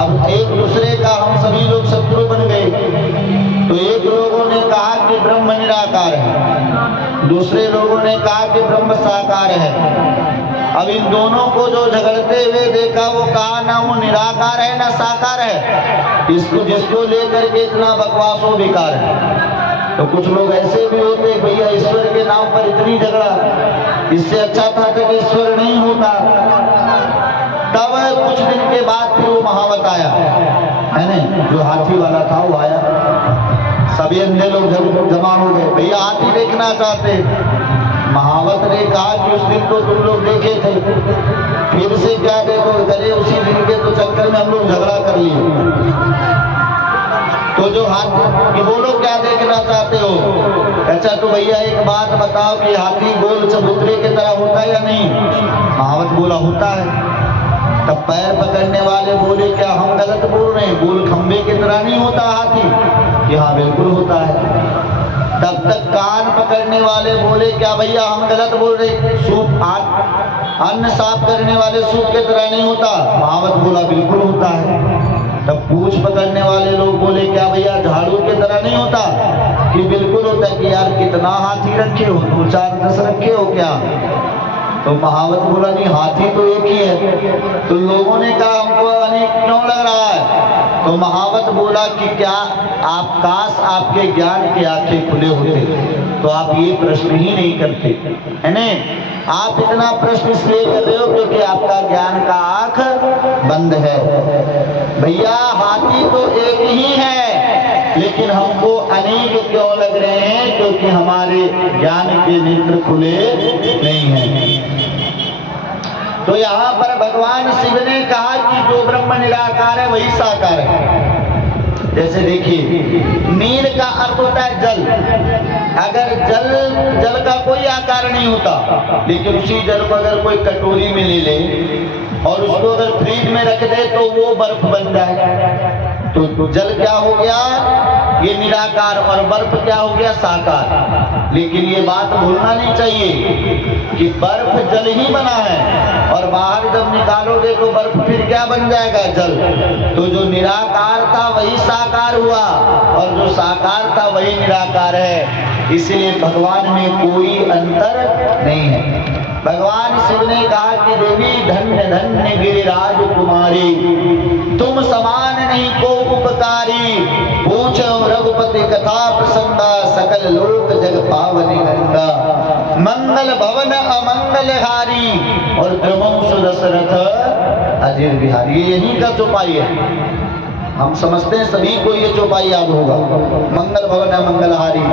अब एक दूसरे का हम सभी लोग शत्रु बन गए। तो एक लोगों ने कहा कि ब्रह्म निराकार है, दूसरे लोगों ने कहा कि ब्रह्म साकार है। अब इन दोनों को जो झगड़ते हुए देखा वो कहा ना वो निराकार है ना साकार है, इसको जिसको लेकर के इतना बकवास हो बेकार है। तो कुछ लोग ऐसे भी होते भैया ईश्वर के नाम पर इतनी झगड़ा, इससे अच्छा था कि ईश्वर नहीं होता। तब कुछ दिन के बाद फिर वो महावत आया है ना, जो हाथी वाला था वो आया, सभी अंधे लोग जमा हो गए, भैया हाथी देखना चाहते। महावत ने कहा कि उस दिन तो तुम लोग देखे थे, फिर से क्या देखो, करे उसी दिन के तो चक्कर में हम लोग झगड़ा कर लिए। तो जो हाथी कि बोलो क्या देखना चाहते हो? अच्छा तो भैया एक बात बताओ कि हाथी गोल चबूतरे की तरह होता है या नहीं? महावत बोला होता है। तब पैर पकड़ने वाले बोले क्या हम गलत बोल रहे हैं, गोल खंबे की तरह नहीं होता हाथी? कि हाँ बिल्कुल होता है। तब तक कान पकड़ने वाले बोले क्या भैया हम गलत बोल रहे, सूप अन्न साफ करने वाले सूप की तरह नहीं होता? महावत बोला बिल्कुल होता है। तब पूंछ पकड़ने वाले लोग बोले क्या भैया झाड़ू की तरह नहीं होता? कि बिल्कुल होता है। कि यार कितना हाथी रखे हो, 2-4-10 रखे हो क्या? तो महावत बोला नहीं हाथी तो एक ही है। तो लोगों ने कहा हमको अनेक क्यों लग रहा है? तो महावत बोला कि क्या आप काश आपके ज्ञान की आंखें खुले होते तो आप ये प्रश्न ही नहीं करते, है ना? आप इतना प्रश्न इसलिए कर रहे हो क्योंकि आपका ज्ञान का आंख बंद है। भैया हाथी तो एक ही है, लेकिन हमको अनेक क्यों लग रहे हैं? क्योंकि हमारे ज्ञान के नेत्र खुले नहीं हैं। तो यहाँ पर भगवान शिव ने कहा कि जो ब्रह्म निराकार है वही साकार है। जैसे देखिए नील का अर्थ होता है जल। अगर जल का कोई आकार नहीं होता, लेकिन उसी जल को अगर कोई कटोरी में ले ले और उसको अगर फ्रिज में रख दे तो वो बर्फ बन जाए। तो जल क्या हो गया? ये निराकार, और बर्फ क्या हो गया? साकार। लेकिन ये बात भूलना नहीं चाहिए कि बर्फ जल ही बना है, और बाहर जब निकालोगे तो बर्फ फिर क्या बन जाएगा? जल। तो जो निराकार था वही साकार हुआ, और जो साकार था वही निराकार है। इसलिए भगवान में कोई अंतर नहीं है। भगवान शिव ने कहा कि देवी धन्य धन्य गिरिराज कुमारी, तुम समान नहीं को उपकारी, पूछो रघुपति कथा प्रसंगा, सकल लोक जग पावनी गंगा, मंगल भवन अमंगल हारी, और ब्रह्मंश दशरथ अजीर बिहारी। ये यही का चौपाई है। हम समझते हैं सभी को ये चौपाई याद होगा, मंगल भवन अमंगलहारी।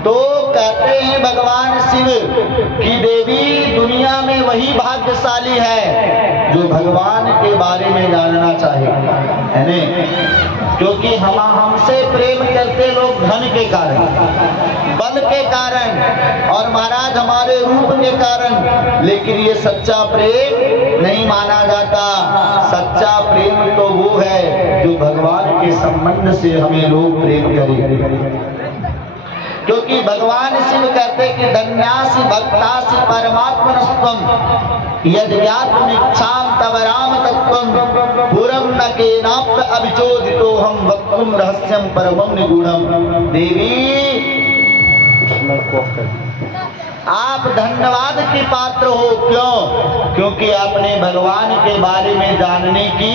तो कहते हैं भगवान शिव की देवी दुनिया में वही भाग्यशाली है जो भगवान के बारे में जानना चाहे, है न? क्योंकि हमसे प्रेम करते लोग धन के कारण, बल के कारण, और महाराज हमारे रूप के कारण, लेकिन ये सच्चा प्रेम नहीं माना जाता। सच्चा प्रेम तो वो है जो भगवान के संबंध से हमें लोग प्रेम करें। क्योंकि भगवान शिव कहते हैं कि धन्यासि भक्तासि परमात्मनस्त्वं यद् ज्ञातुम् इच्छाम तव राम तत्त्वं पुरं न केनाप्य अभिचोदितो हम वक्तुं रहस्यं परमं निगूढ़ं। देवी आप धन्यवाद के पात्र हो। क्यों? क्योंकि आपने भगवान के बारे में जानने की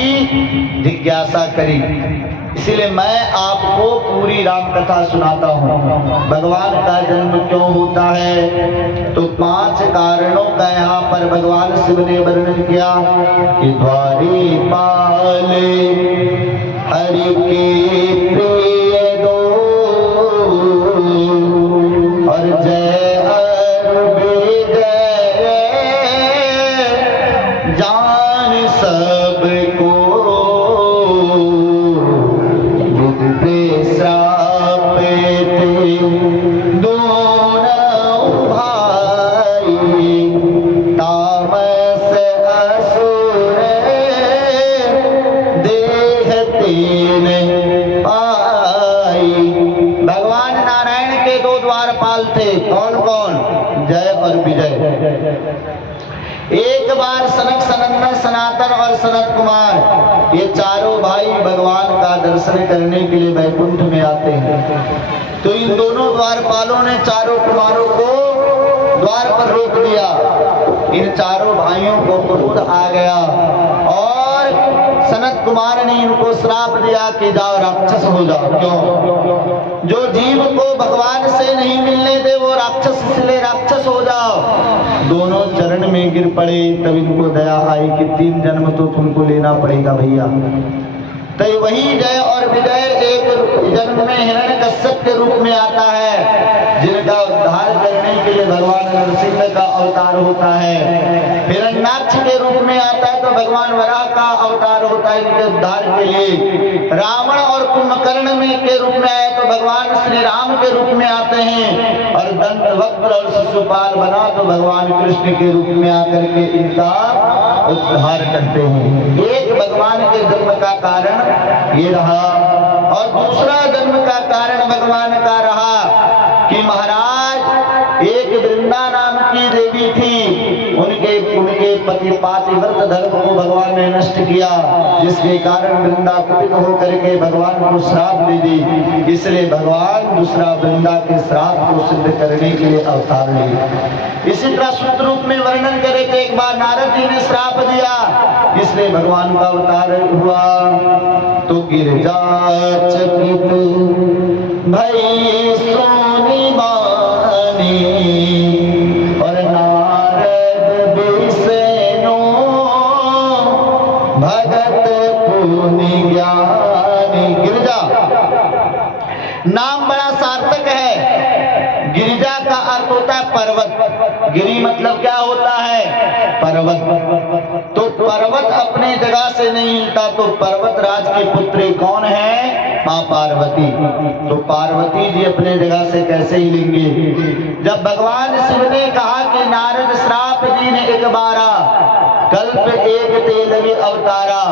जिज्ञासा करी। इसीलिए मैं आपको पूरी राम कथा सुनाता हूँ। भगवान का जन्म क्यों होता है? तो 5 कारणों का यहाँ पर भगवान शिव ने वर्णन किया कि द्वारिपाल हरि के प्रिय दो, और जय जान सबको श्राप थे दोनों भाई, तामस असुर देह तीन पाई। भगवान नारायण के 2 द्वारपाल थे। कौन कौन? जय और विजय। एक बार सनक, सनंदन, सनातन और सनत कुमार ये चारों भाई भगवान का दर्शन करने के लिए वैकुंठ में आते हैं। तो इन दोनों द्वारपालों ने चारों कुमारों को द्वार पर रोक दिया। इन चारों भाइयों को क्रोध आ गया और सनत कुमार ने इनको श्राप दिया कि जाओ राक्षस हो जाओ। क्यों? जो जीव को भगवान से नहीं मिलने दे वो राक्षस, इसलिए राक्षस हो जाओ। दोनों चरण में गिर पड़े। तब इनको दया आई कि 3 जन्म तो तुमको लेना पड़ेगा भैया। तो वही जय और विजय एक जन्म में हिरण्यकश्यप के रूप में आता है, जिनका उद्धार करने के लिए भगवान नरसिंह का अवतार होता है। हिरण्याक्ष के रूप में आता है तो भगवान वराह का अवतार होता है इनके उद्धार के लिए। रावण और कुंभकर्ण में के रूप में आए तो भगवान श्री राम के रूप में आते हैं। और दंतवक्र और शिशुपाल बना तो भगवान कृष्ण के रूप में आकर के इनका उद्धार करते हैं। एक भगवान के जन्म का कारण ये रहा और दूसरा जन्म का कारण भगवान का रहा कि महाराज एक वृंदा नाम की देवी थी, उनके पति पातिव्रत धर्म को भगवान ने नष्ट किया, जिसके कारण वृंदा कुपित होकर के भगवान को श्राप दे दी। इसलिए भगवान दूसरा वृंदा के श्राप को सिद्ध करने के लिए अवतार लिए। इसी तरह सूत्र रूप में वर्णन करे कि एक बार नारद जी ने श्राप दिया, इसलिए भगवान का अवतार हुआ। तो गिरजा चकित भई सोनी बानी और नारद बिसेनो भगत पुनि ज्ञानी। गिरिजा नाम बड़ा सार्थक है। गिरिजा का अर्थ होता है पर्वत। गिरि मतलब क्या होता है? पर्वत। तो पर्वत अपने जगह से नहीं हिलता, तो पर्वत राज की पुत्री कौन है? मां पार्वती। तो पार्वती जी अपने जगह से कैसे हिलेंगे? जब भगवान शिव ने कहा कि नारद श्राप जी ने एक बारा कल्प एक ते लगी अवतारा,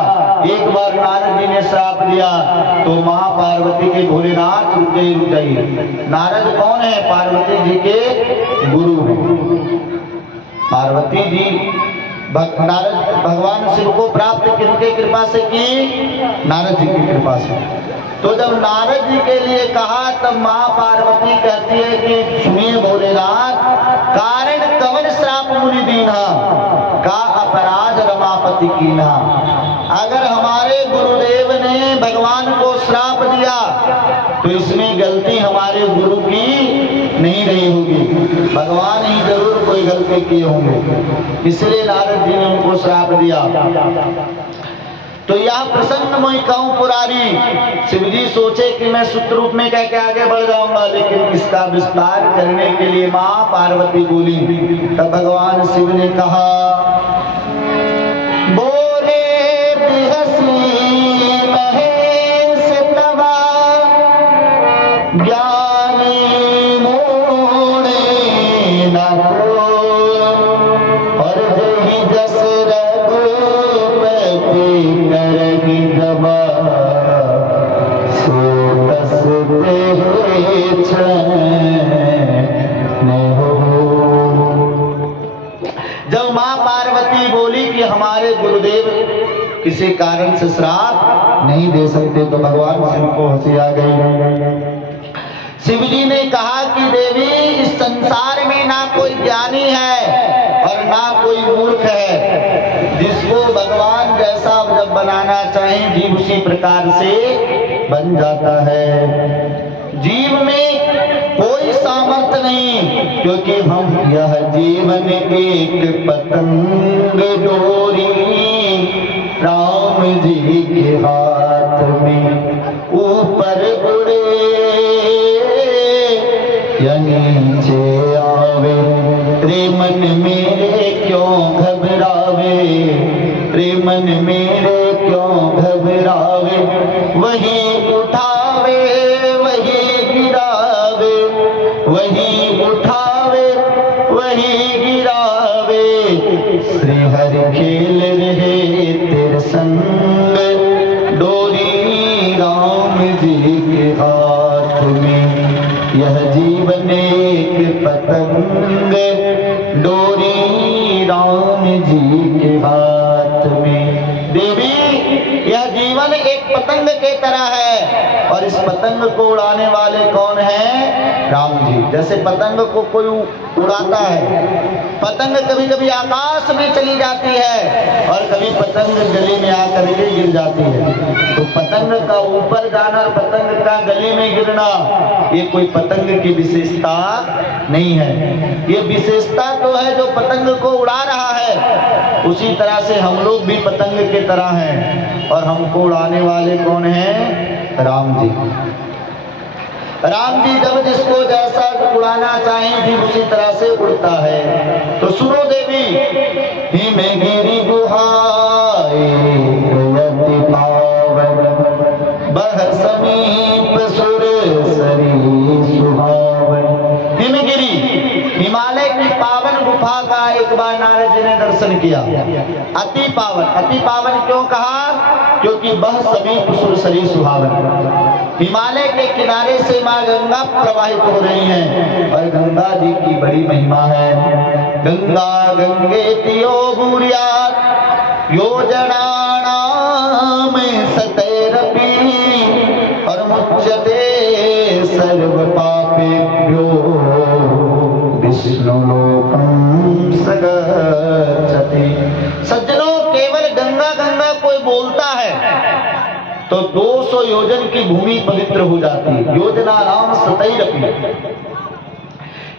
एक बार नारद जी ने श्राप दिया तो मां पार्वती के भोलेनाथ रुक गई। नारद कौन है? पार्वती जी के गुरु हैं। पार्वती जी नारद भगवान शिव को प्राप्त किनके कृपा से की? नारद जी की कृपा से। तो जब नारद जी के लिए कहा तब मां पार्वती कहती है कि सुनिए भोलेनाथ, कारण कवन श्राप मुनि दीना का अपराध रमापति कीना। अगर हमारे गुरुदेव ने भगवान को श्राप दिया तो इसमें गलती हमारे गुरु की नहीं रही होगी, भगवान ही जरूर कोई गलती किए होंगे, इसलिए नारद जी ने उनको श्राप दिया। तो यह प्रसंग मैं कहूं पुरारी। शिवजी सोचे कि मैं सूत्र रूप में कह के आगे बढ़ जाऊंगा, लेकिन इसका विस्तार करने के लिए मां पार्वती बोली। तब भगवान शिव ने कहा, बोले बिहसी महेश तवा ज्ञानी मोड़े न को, और जही जस रघुपति करगी जबा सो तस देहि छन हो। जब मां पार्वती बोली कि हमारे गुरुदेव किसी कारण से श्राप नहीं दे सकते तो भगवान शिव को हंसी आ गई। शिव जी ने कहा कि देवी, इस संसार में ना कोई ज्ञानी है और ना कोई मूर्ख है। जिसको भगवान जैसा जब बनाना चाहे जीव उसी प्रकार से बन जाता है। जीव में कोई सामर्थ्य नहीं, क्योंकि हम यह जीवन एक पतंग डोरी राम जी के हाथ में, ऊपर उड़े या नीचे आवे, रे मन मेरे क्यों घबरावे, रे मन मेरे क्यों घबरावे, वही उठावे वही गिरावे, वही उठावे वही गिरावे, श्री हरि खेल रहे तेरे संग, डोरी राम जी के हाथ में, यह जीवन एक पतंग डोरी राम जी जी के हाथ में। देवी, यह जीवन एक पतंग के तरह है और इस पतंग को उड़ाने वाले कौन हैं? राम जी। जैसे पतंग को कोई उड़ाता है, पतंग कभी कभी आकाश में चली जाती है और कभी पतंग गले में आकर के गिर जाती है। तो पतंग का ऊपर जाना और पतंग का गले में गिरना ये कोई पतंग की विशेषता नहीं है। ये विशेषता तो है जो पतंग को उड़ा रहा है, उसी तरह से हम लोग भी पतंग के तरह हैं और हमको उड़ाने वाले कौन हैं? राम जी। राम जी जब जिसको जैसा उड़ाना चाहें भी उसी तरह से उड़ता है। तो सुनो देवी, हिमगिरि गुहाए यति पावन, बह समीप सुर सरी सुहावन। हिमगिरि, हिमालय की पावन गुफा का एक बार नारद जी ने दर्शन किया। अति पावन, अति पावन क्यों कहा? क्योंकि बह समीप सुर सरी सुहावन। हिमालय के किनारे से माँ गंगा प्रवाहित हो रही हैं और गंगा जी की बड़ी महिमा है। गंगा गंगेतियो भूर्यात् योजनानां सतैरपि और मुच्यते सर्व पापेभ्यो विष्णुलोकं स गच्छति। सज्जनों, केवल गंगा गंगा कोई बोलता है तो 200 योजन की भूमि पवित्र हो जाती है। योजना नाम सतैरपि,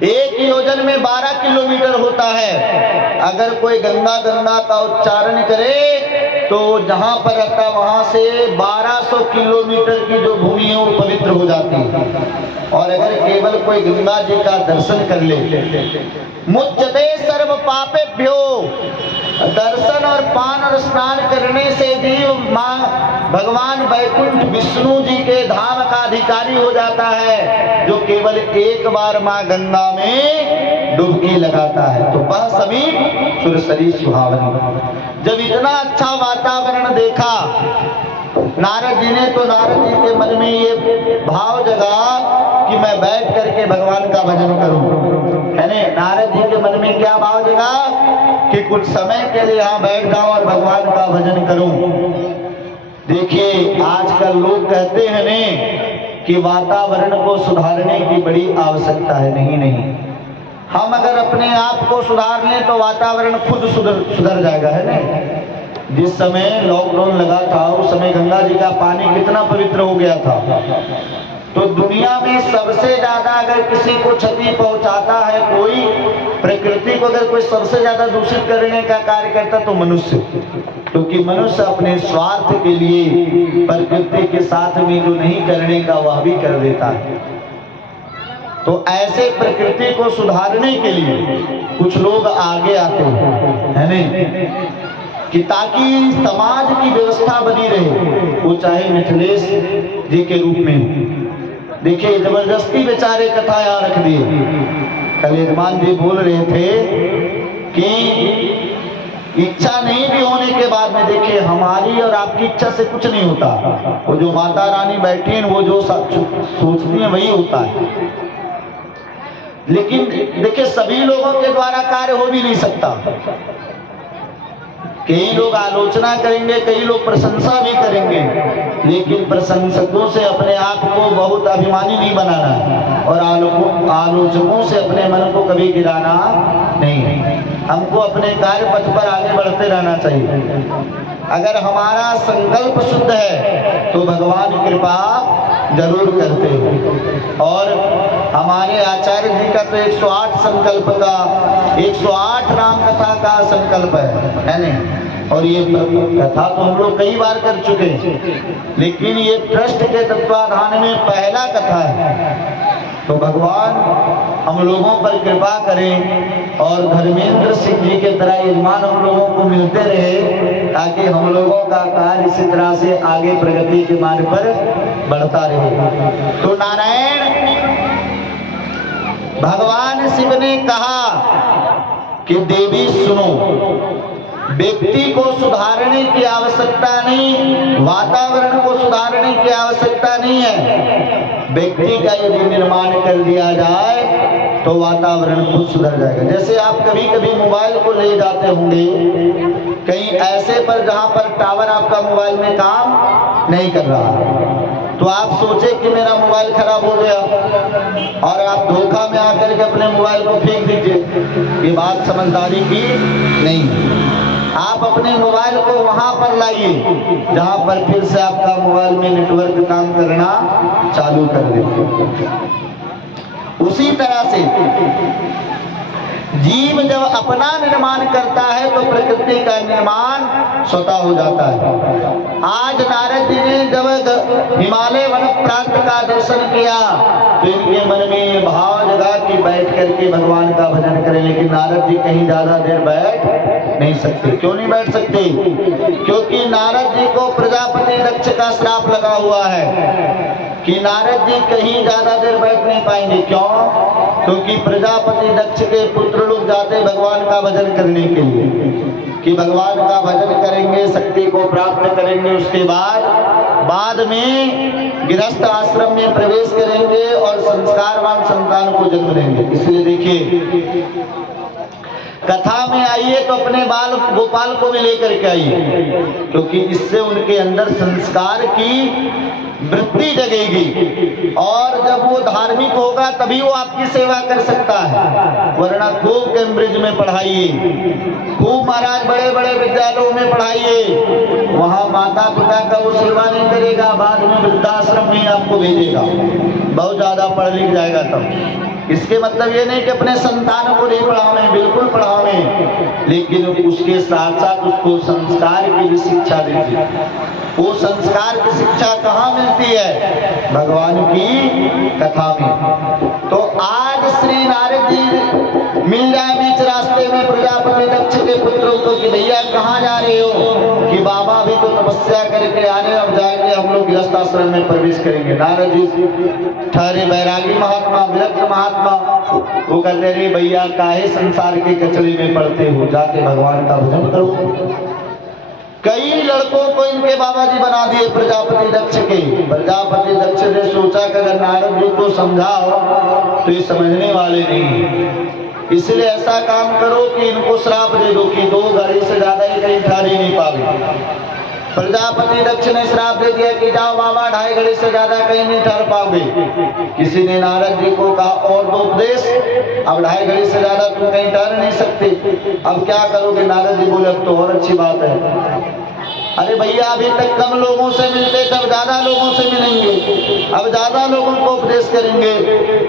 एक योजन में 12 किलोमीटर होता है। अगर कोई गंगा गंगा का उच्चारण करे तो जहां पर रहता वहां से 1200 किलोमीटर की जो भूमि है वो पवित्र हो जाती है। और अगर केवल कोई गंगा जी का दर्शन कर ले, मुच्यते सर्व पापेभ्यो, दर्शन और पान और स्नान करने से जीव माँ भगवान वैकुंठ विष्णु जी के धाम का अधिकारी हो जाता है, जो केवल एक बार माँ गंगा में डुबकी लगाता है। तो वह समीप सुरसरी सुहावनी। जब इतना अच्छा वातावरण देखा नारद जी ने, तो नारद जी के मन में ये भाव जगा कि मैं बैठ करके भगवान का भजन करूं, है ना। नारद जी के मन में क्या भाव जगा कि कुछ समय के लिए यहाँ बैठ जाऊं और भगवान का भजन करूं। देखिए, आजकल लोग कहते हैं ने कि वातावरण को सुधारने की बड़ी आवश्यकता है। नहीं नहीं, हम अगर अपने आप को सुधार लें तो वातावरण खुद सुधर जाएगा, है ना। जिस समय लॉकडाउन लगा था उस समय गंगा जी का पानी कितना पवित्र हो गया था। तो दुनिया में सबसे ज्यादा अगर किसी को क्षति पहुंचाता है कोई, प्रकृति को अगर कोई सबसे ज्यादा दूषित करने का कार्य करता तो मनुष्य, क्योंकि मनुष्य अपने स्वार्थ के लिए प्रकृति के साथ में जो नहीं करने का वह भी कर देता है। तो ऐसे प्रकृति को सुधारने के लिए कुछ लोग आगे आते हैं, है ना, कि ताकि समाज की व्यवस्था बनी रहे, वो चाहे मिथिलेश जी के रूप में। देखिए, जबरदस्ती बेचारे कथा यहाँ रख दिए। कल यजमान जी बोल रहे थे कि इच्छा नहीं भी होने के बाद में, देखिए हमारी और आपकी इच्छा से कुछ नहीं होता। वो जो माता रानी बैठी हैं वो जो सोचती हैं वही होता है। लेकिन देखिए, सभी लोगों के द्वारा कार्य हो भी नहीं सकता। कई लोग आलोचना करेंगे, कई लोग प्रशंसा भी करेंगे, लेकिन प्रशंसकों से अपने आप को बहुत अभिमानी नहीं बनाना और आलोचकों से अपने मन को कभी गिराना नहीं। हमको अपने कार्य पथ पर आगे बढ़ते रहना चाहिए। अगर हमारा संकल्प शुद्ध है तो भगवान कृपा जरूर करते हैं। और हमारे आचार्य जी का तो 108 संकल्प का 108 राम कथा का संकल्प है नहीं। और ये कथा तो हम लोग कई बार कर चुके हैं, लेकिन ये ट्रस्ट के तत्वाधान में पहला कथा है। तो भगवान हम लोगों पर कृपा करें और धर्मेंद्र सिंह जी के तरह यजमान हम लोगों को मिलते रहे, ताकि हम लोगों का कार्य इसी तरह से आगे प्रगति के मार्ग पर बढ़ता रहे। तो नारायण भगवान शिव ने कहा कि देवी सुनो, व्यक्ति को सुधारने की आवश्यकता नहीं, वातावरण को सुधारने की आवश्यकता नहीं है। व्यक्ति का यदि निर्माण कर दिया जाए तो वातावरण खुद सुधर जाएगा। जैसे आप कभी कभी मोबाइल को ले जाते होंगे कहीं ऐसे पर जहां पर टावर आपका मोबाइल में काम नहीं कर रहा, तो आप सोचे कि मेरा मोबाइल खराब हो गया और आप धोखा में आकर के अपने मोबाइल को फेंक दीजिए, ये बात समझदारी की नहीं है। आप अपने मोबाइल को वहां पर लाइए जहां पर फिर से आपका मोबाइल में नेटवर्क काम करना चालू कर दे। उसी तरह से जीव जब अपना निर्माण करता है तो प्रकृति का निर्माण स्वतः हो जाता है। आज नारद जी ने जब हिमालय वन प्रांत का दर्शन किया तो इनके मन में भाव जगा कि बैठ करके भगवान का भजन करें, लेकिन नारद जी कहीं ज्यादा देर बैठ नहीं सकते। क्यों नहीं बैठ सकते? क्योंकि नारद जी को प्रजापति दक्ष का श्राप लगा हुआ है कि नारद जी कहीं ज्यादा देर बैठ नहीं पाएंगे। क्यों? क्योंकि प्रजापति दक्ष के पुत्र लोग जाते भगवान का भजन करने के लिए कि भगवान का भजन करेंगे, शक्ति को प्राप्त करेंगे, उसके बाद में गृहस्थ आश्रम में प्रवेश करेंगे और संस्कारवान संतान को जन्म देंगे। इसलिए देखिए कथा में आइए तो अपने बाल गोपाल को भी लेकर के आइए, क्योंकि इससे उनके अंदर संस्कार की वृत्ति जगेगी और जब वो धार्मिक होगा तभी वो आपकी सेवा कर सकता है। वरना खूब कैम्ब्रिज में पढ़ाइए, खूब महाराज बड़े बड़े विद्यालयों में पढ़ाइए, वहां माता पिता का वो सेवा नहीं करेगा, बाद में वृद्धाश्रम में आपको भेजेगा, बहुत ज्यादा पढ़ लिख जाएगा तब। इसके मतलब ये नहीं कि अपने संतान को नहीं पढ़ावें, बिल्कुल पढ़ावें, लेकिन उसके साथ साथ उसको संस्कार की भी शिक्षा दीजिए। वो संस्कार की शिक्षा कहाँ मिलती है? भगवान की कथा में। तो आज श्री नारद जी मिल जाए बीच रास्ते में प्रजापति दक्ष के पुत्रों को कि भैया कहाँ जा रहे हो? कि बाबा अभी तो तपस्या करके आ रहे, अब जाके हम लोग गृहस्थ आश्रम में प्रवेश करेंगे। नारद जी ठहरे बैरागी महात्मा, विरक्त महात्मा, वो कहते रे भैया काहे संसार के कचरे में पड़ते हो, जाके भगवान का भजन करो। कई लड़कों को इनके बाबा जी बना दिए प्रजापति दक्ष के। प्रजापति दक्ष ने सोचा कि अगर नारद जी को समझाओ तो ये समझने वाले नहीं, इसलिए ऐसा काम करो कि इनको श्राप दे दो कि 2 घड़ी से ज्यादा ही कहीं ठहर ही नहीं पाओगे। प्रजापति दक्ष ने श्राप दे दिया कि जाओ बाबा 2.5 घड़ी से ज्यादा कहीं नहीं ठहर पाओगे। किसी ने नारद जी को कहा और 2 उपदेश, अब 2.5 घड़ी से ज्यादा तुम कहीं ठहर नहीं सकते, अब क्या करोगे? नारद जी बोले अब तो और अच्छी बात है। अरे भैया अभी तक कम लोगों से मिलते थे, अब ज्यादा लोगों से मिलेंगे, अब ज्यादा लोगों को उपदेश करेंगे।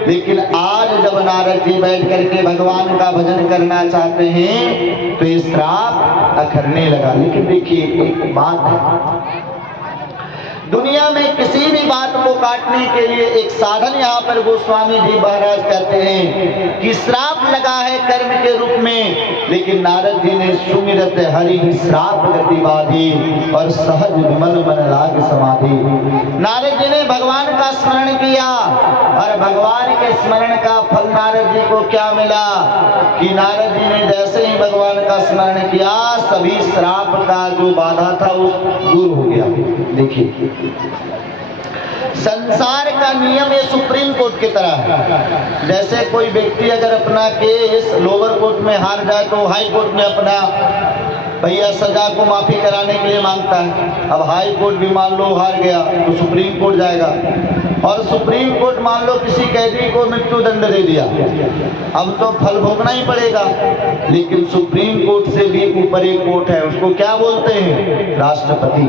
लेकिन आज जब नारद जी बैठ करके भगवान का भजन करना चाहते हैं तो ये श्राप अखरने लगा। लेकिन देखिए एक बात है, दुनिया में किसी भी बात को काटने के लिए एक साधन यहाँ पर गोस्वामी जी महाराज कहते हैं कि श्राप लगा है कर्म के रूप में, लेकिन नारद जी ने सुमिरत हरि श्राप गति बाधी और सहज विमल मन लाग समाधि। नारद जी ने भगवान का स्मरण किया और भगवान के स्मरण का फल नारद जी को क्या मिला कि नारद जी ने जैसे ही भगवान का स्मरण किया सभी श्राप का जो बाधा था वो दूर हो गया। देखिए संसार का नियम ये सुप्रीम कोर्ट की तरह है। जैसे कोई व्यक्ति अगर अपना केस लोअर कोर्ट में हार जाए तो हाई कोर्ट में अपना भैया सजा को माफी कराने के लिए मांगता है। अब हाई कोर्ट भी मान लो हार गया तो सुप्रीम कोर्ट जाएगा, और सुप्रीम कोर्ट मान लो किसी कैदी को मृत्यु दंड दे दिया, अब तो फल भोगना ही पड़ेगा। लेकिन सुप्रीम कोर्ट से भी ऊपर एक कोर्ट है, उसको क्या बोलते हैं? राष्ट्रपति।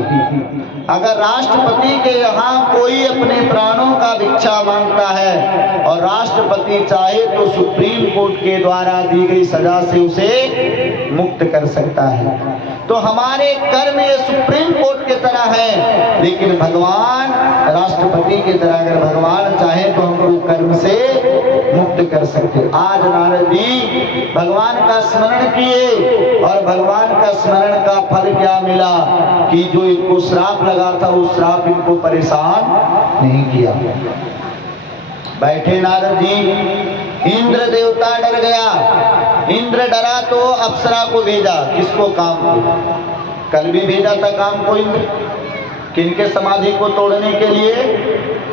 अगर राष्ट्रपति के यहाँ कोई अपने प्राणों का भिक्षा मांगता है और राष्ट्रपति चाहे तो सुप्रीम कोर्ट के द्वारा दी गई सजा से उसे मुक्त कर सकता है। तो हमारे कर्म ये सुप्रीम कोर्ट की तरह है, लेकिन भगवान राष्ट्रपति की तरह, अगर भगवान चाहे तो हमको कर्म से मुक्त कर सकते। आज नारद जी भगवान का स्मरण किए और भगवान का स्मरण का फल क्या मिला कि जो इनको श्राप लगा था वो श्राप इनको परेशान नहीं किया। बैठे नारद जी, इंद्र देवता डर गया। इंद्र डरा तो अप्सरा को भेजा, किसको? काम को। कल भी भेजा था काम को इंद्र, किनके समाधि को तोड़ने के लिए?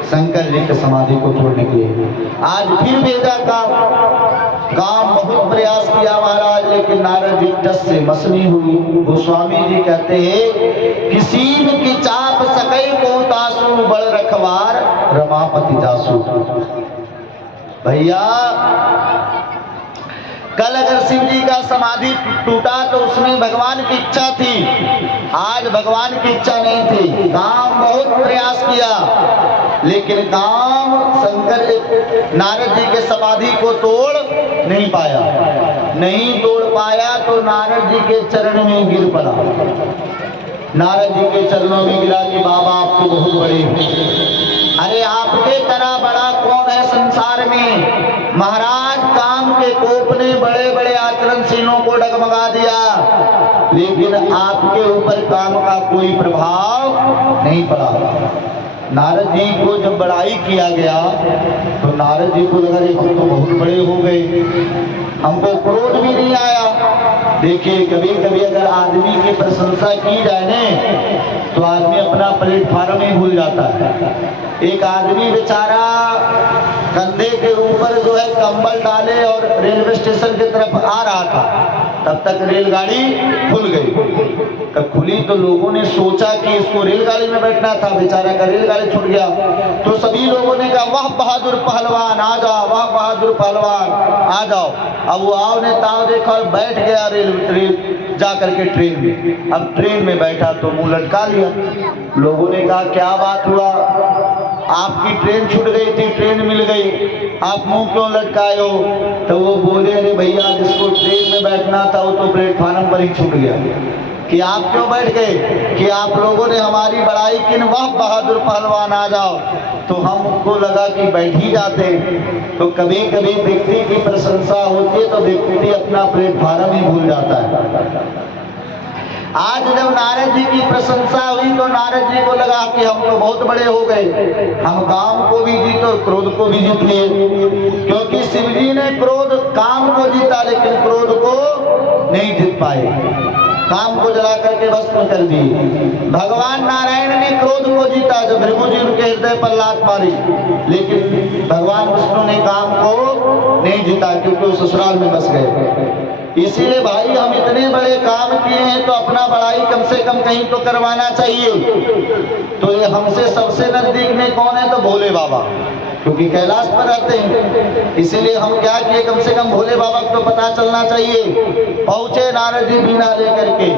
शंकर जी के समाधि को तोड़ने के लिए। आज फिर भेजा काम, कि नारद जी टस से मस नहीं हुई। गोस्वामी जी कहते हैं किसी की चाप सकई को तासु बड़ रखवार रमापति जासु। भैया कल अगर शिव जी का समाधि टूटा तो उसमें भगवान की इच्छा थी, आज भगवान की इच्छा नहीं थी। काम बहुत प्रयास किया लेकिन काम शंकर नारद जी के समाधि को तोड़ नहीं पाया। नहीं तोड़ पाया तो नारद जी के चरण में गिर पड़ा। नारद जी के चरणों में गिरा कि बाबा आप तो बहुत बड़े हैं। अरे आपके तरह बड़ा कौन है संसार में। महाराज काम के कोप ने बड़े बड़े आचरणशीलों को डगमगा दिया लेकिन आपके ऊपर काम का कोई प्रभाव नहीं पड़ा। नारद जी को जब बड़ाई किया गया तो नारद जी को लगा हम तो बहुत बड़े हो गए, हमको क्रोध भी नहीं आया। देखिए कभी कभी अगर आदमी की प्रशंसा की जाए न तो आदमी अपना प्लेटफार्म ही भूल जाता है। एक आदमी बेचारा कंधे के ऊपर जो है कंबल डाले और रेलवे स्टेशन की तरफ आ रहा था, तब तक रेलगाड़ी खुल गई। कब खुली तो लोगों ने सोचा कि इसको रेलगाड़ी में बैठना था, बेचारा का रेलगाड़ी छूट गया। तो सभी लोगों ने कहा वाह बहादुर पहलवान आ जाओ, वाह बहादुर पहलवान आ जाओ। अब वो आओ ने ताव देखा और बैठ गया रेल जा करके ट्रेन में। अब ट्रेन में बैठा तो मुंह लटका लिया। लोगों ने कहा क्या बात हुआ, आपकी ट्रेन छूट गई थी, ट्रेन मिल गई, आप मुंह क्यों लटकाए हो। तो वो बोले अरे भैया जिसको ट्रेन में बैठना था वो तो प्लेटफार्म पर ही छूट गया। कि आप क्यों बैठ गए कि आप लोगों ने हमारी बड़ाई की, वाह बहादुर पहलवान आ जाओ। तो हमको लगा कि बैठ ही जाते। तो कभी कभी व्यक्ति की प्रशंसा होती है तो व्यक्ति अपना प्लेटफार्म ही भूल जाता है। आज जब नारद जी की प्रशंसा हुई तो नारद जी को लगा कि हम तो बहुत बड़े हो गए, हम काम को भी जीते और क्रोध को भी जीत लिए। क्योंकि शिव जी ने क्रोध काम को जीता लेकिन क्रोध को नहीं जीत पाए, काम को जला करके भस्म कर दिए। भगवान नारायण ने क्रोध को जीता जब भृगु जी उनके हृदय पर लात मारी, लेकिन भगवान विष्णु ने काम को नहीं जीता क्योंकि वो ससुराल में बस गए। इसीलिए भाई हम इतने बड़े काम किए हैं तो अपना बड़ाई कम से कम कहीं तो करवाना चाहिए। तो ये हमसे सबसे नजदीक में कौन है तो भोले बाबा, क्योंकि कैलाश पर रहते हैं। इसीलिए हम क्या किए कम से कम भोले बाबा को तो पता चलना चाहिए। पहुंचे नारद जी बीना लेकर के।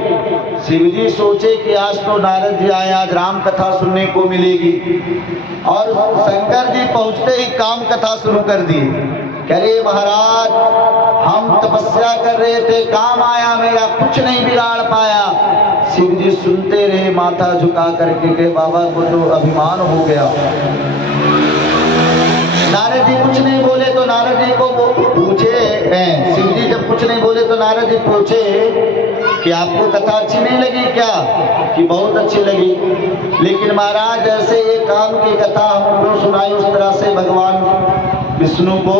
शिव जी सोचे कि आज तो नारद जी आए, आज राम कथा सुनने को मिलेगी। और शंकर जी पहुंचते ही काम कथा शुरू कर दी। कह रहे महाराज हम तपस्या कर रहे थे, काम आया मेरा, कुछ नहीं बिगाड़ पाया। शिव जी सुनते रहे माथा झुका करके के बाबा को जो अभिमान हो गया। नारद जी कुछ नहीं बोले तो नारद जी को पूछे, शिव जी जब कुछ नहीं बोले तो नारद जी पूछे कि आपको कथा अच्छी नहीं लगी क्या? कि बहुत अच्छी लगी, लेकिन महाराज जैसे ये काम की कथा हमको सुनाई उस तरह से भगवान विष्णु को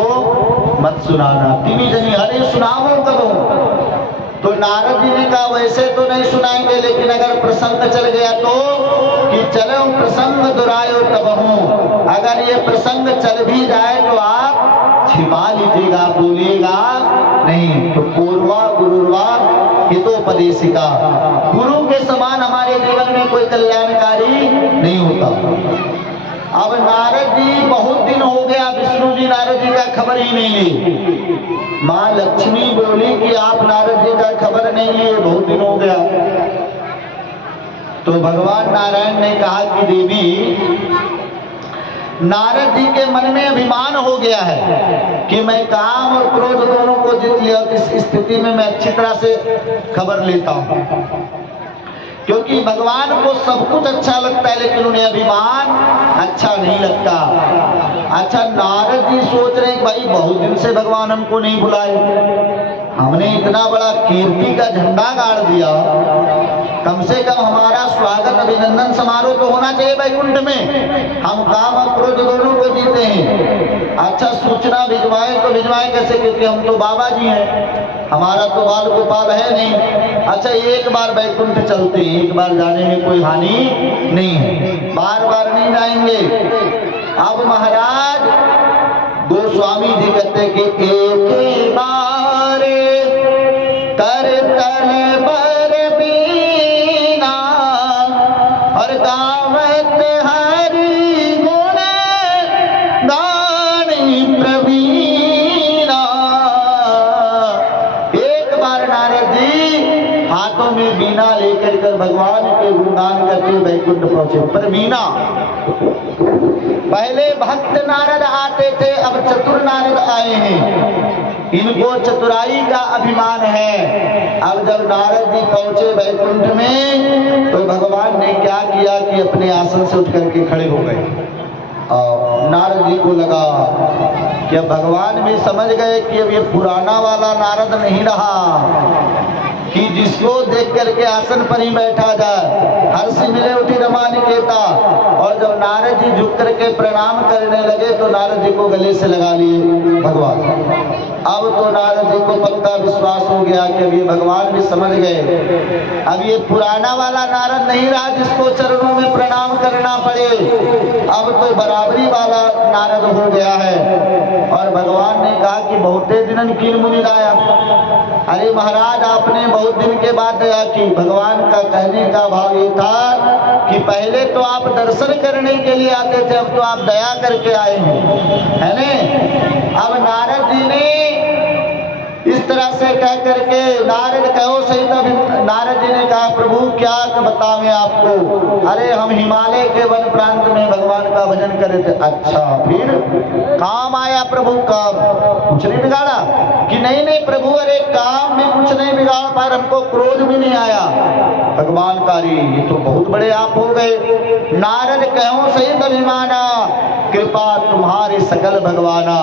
मत सुनाना। तीनी जनी हरे सुनावो करो। तो नारद जी ने कहा वैसे तो नहीं सुनाएंगे, लेकिन अगर प्रसंग चल गया तो कि चलो प्रसंग दुरायो तब हूँ। अगर ये प्रसंग चल भी जाए तो आप छिपा लीजिएगा, बोलिएगा नहीं। तो पूर्वा गुरुर्वा हितोपदेशिका, गुरु के समान हमारे जीवन में कोई कल्याणकारी नहीं होता। अब नारद जी बहुत दिन हो गया विष्णु जी नारद जी का खबर ही नहीं ली। माँ लक्ष्मी बोली कि आप नारद जी का खबर नहीं लिए, बहुत दिन हो गया। तो भगवान नारायण ने कहा कि देवी नारद जी के मन में अभिमान हो गया है कि मैं काम और क्रोध दोनों को जीत लिया। इस स्थिति में मैं अच्छी तरह से खबर लेता हूँ, क्योंकि भगवान को सब कुछ अच्छा लगता है लेकिन उन्हें अभिमान अच्छा नहीं लगता। अच्छा नारद जी सोच रहे हैं भाई बहुत दिन से भगवान हमको नहीं बुलाए, हमने इतना बड़ा कीर्ति का झंडा गाड़ दिया, कम से कम हमारा स्वागत अभिनंदन समारोह तो होना चाहिए वैकुंठ में। हम काम और क्रोध दोनों को जीते हैं। अच्छा सूचना भिजवाए तो भिजवाए कैसे, क्योंकि हम तो बाबा जी हैं, हमारा तो बाल गोपाल है नहीं। अच्छा एक बार वैकुंठ चलते हैं, एक बार जाने में कोई हानि नहीं है, बार बार नहीं जाएंगे। अब महाराज गोस्वामी जी कहते हैं कि एक बार तल पर बीना और गावत हरि गुण गानी प्रवीणा। एक बार नारद जी हाथों में बीना लेकर कर भगवान के गुणगान करते वैकुंठ पहुंचे। पर बीना पहले भक्त नारद आते थे, अब चतुर नारद आए हैं। इनको चतुराई का अभिमान है। अब जब नारद जी पहुंचे वैकुंठ में तो भगवान ने क्या किया कि अपने आसन से उठ करके खड़े हो गए। और नारद जी को लगा कि अब भगवान भी समझ गए कि अब ये पुराना वाला नारद नहीं रहा कि जिसको देख करके आसन पर ही बैठा जाए। हर्षि मिले उठी रमा निकेता। और जब नारद जी झुक करके प्रणाम करने लगे तो नारद जी को गले से लगा लिए भगवान। अब तो नारद जी को पक्का विश्वास हो गया कि अब ये भगवान भी समझ गए, अब ये पुराना वाला नारद नहीं रहा जिसको चरणों में प्रणाम करना पड़े, अब तो बराबरी वाला नारद हो गया है। और भगवान ने कहा कि बहुते दिनन कीन मुनि दाया। अरे महाराज, आपने बहुत दिन के बाद दया की। भगवान का कहने का भाव ये था कि पहले तो आप दर्शन करने के लिए आते थे, अब तो आप दया करके आए हैं, है ना। अब नारद जी ने इस तरह से कह करके नारद कहो सही, तब नारद जी ने कहा प्रभु क्या बतावें आपको। अरे हम हिमालय के वन प्रांत में भगवान का भजन करे थे। अच्छा, फिर काम आया प्रभु, काम कुछ नहीं बिगाड़ा कि नहीं नहीं प्रभु, अरे काम में कुछ नहीं बिगाड़ पाए, हमको क्रोध भी नहीं आया। भगवान कारी ये तो बहुत बड़े आप हो गए। नारद कहो सही तब अभिमाना, कृपा तुम्हारी सकल भगवाना।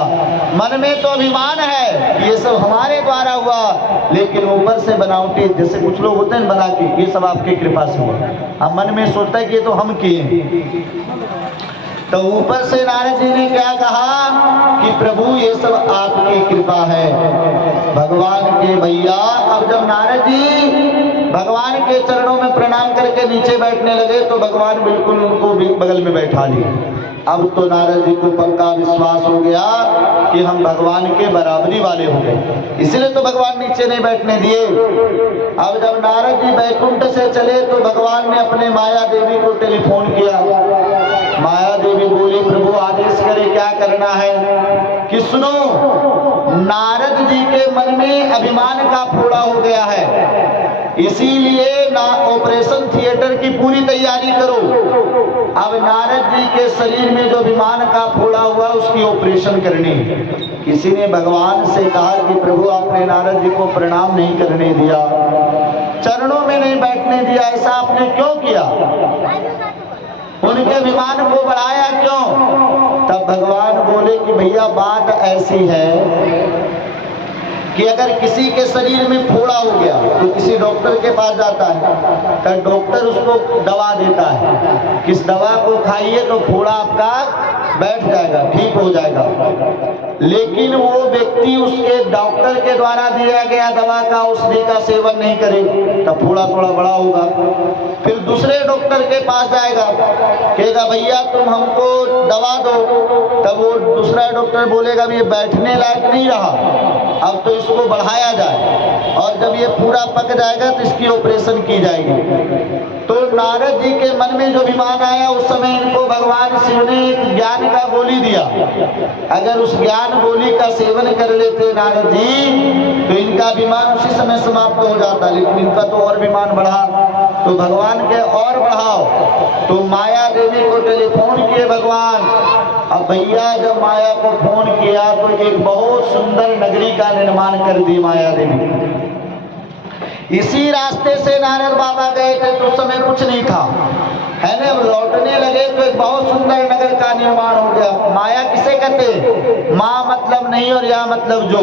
मन में तो अभिमान है ये सब हमारे द्वारा हुआ, लेकिन ऊपर से बनावटी जैसे कुछ लोग होते हैं बना के, ये सब आपकी कृपा से हुआ। अब मन में सोचता है कि ये तो हम किए। तो ऊपर से नारद जी ने क्या कहा कि प्रभु ये सब आपकी कृपा है। भगवान के भैया, अब जब नारद जी भगवान के चरणों में प्रणाम करके नीचे बैठने लगे तो भगवान बिल्कुल उनको बगल में बैठा लिए। अब तो नारद जी को पक्का विश्वास हो गया कि हम भगवान के बराबरी वाले हो गए, इसलिए तो भगवान नीचे नहीं बैठने दिए। अब जब नारद जी बैकुंठ से चले तो भगवान ने अपने माया देवी को टेलीफोन किया। माया देवी बोली प्रभु आदेश करे क्या करना है। कि सुनो, नारद जी के मन में अभिमान का फोड़ा हो गया है, इसीलिए ऑपरेशन थिएटर की पूरी तैयारी करो। अब नारद जी के शरीर में जो अभिमान का फोड़ा हुआ उसकी ऑपरेशन करनी। किसी ने भगवान से कहा कि प्रभु आपने नारद जी को प्रणाम नहीं करने दिया, चरणों में नहीं बैठने दिया, ऐसा आपने क्यों किया, उनके अभिमान को बढ़ाया क्यों। तब भगवान बोले कि भैया बात ऐसी है कि अगर किसी के शरीर में फोड़ा हो गया तो किसी डॉक्टर के पास जाता है, तो डॉक्टर उसको दवा देता है, किस दवा को खाइए तो फोड़ा आपका बैठ जाएगा, ठीक हो जाएगा। लेकिन वो व्यक्ति उसके डॉक्टर के द्वारा दिया गया दवा का औषधि का सेवन नहीं करे तब फोड़ा थोड़ा बड़ा होगा। फिर दूसरे डॉक्टर के पास जाएगा, कहेगा भैया तुम हमको दवा दो, तब वो दूसरा डॉक्टर बोलेगा ये बैठने लायक नहीं रहा, अब तो इसको बढ़ाया जाए, और जब ये पूरा पक जाएगा तो इसकी ऑपरेशन की जाएगी। तो नारद जी के मन में जो अभिमान आया उस समय इनको भगवान शिव ने एक ज्ञान का गोली दिया। अगर उस ज्ञान गोली का सेवन कर लेते नारद जी तो इनका अभिमान उसी समय समाप्त हो जाता, लेकिन इनका तो और अभिमान बढ़ा। तो भगवान के और बढ़ाओ, तो माया देवी को टेलीफोन किए भगवान। अब भैया जब माया को फोन किया तो एक बहुत सुंदर नगरी का निर्माण कर दी माया देवी। इसी रास्ते से नारद बाबा गए थे तो उस समय कुछ नहीं था, है ना। लौटने लगे तो एक बहुत सुंदर नगर का निर्माण हो गया। माया किसे कहते, माँ मतलब नहीं और या मतलब जो,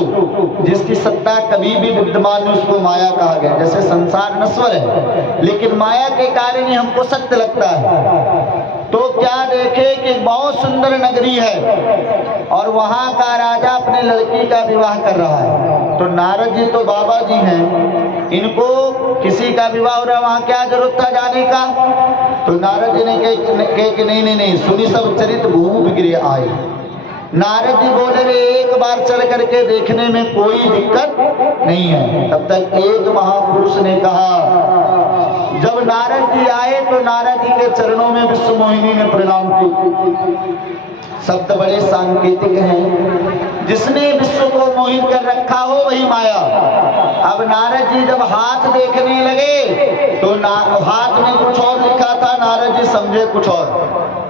जिसकी सत्ता कभी भी विद्यमान नहीं उसको माया कहा गया। जैसे संसार नश्वर है लेकिन माया के कारण ही हमको सत्य लगता है। तो क्या देखे कि बहुत सुंदर नगरी है और वहाँ का राजा अपने लड़की का विवाह कर रहा है। तो नारद जी तो बाबा जी हैं, इनको किसी का विवाह हो रहा है, वहाँ क्या जरूरत था जाने का। तो नारद जी ने कहे कि नहीं नहीं नहीं, सुनी सब चरित भूप गिरे आए। नारद जी बोले रे एक बार चल करके देखने में कोई दिक्कत नहीं है। तब तक एक महापुरुष ने कहा, जब नारद जी आए तो नारद जी के चरणों में विश्व मोहिनी ने प्रणाम की। शब्द बड़े सांकेतिक हैं, जिसने विश्व को मोहित कर रखा हो वही माया। अब नारद जी जब हाथ देखने लगे तो हाथ में कुछ और लिखा था, नारद जी समझे कुछ और।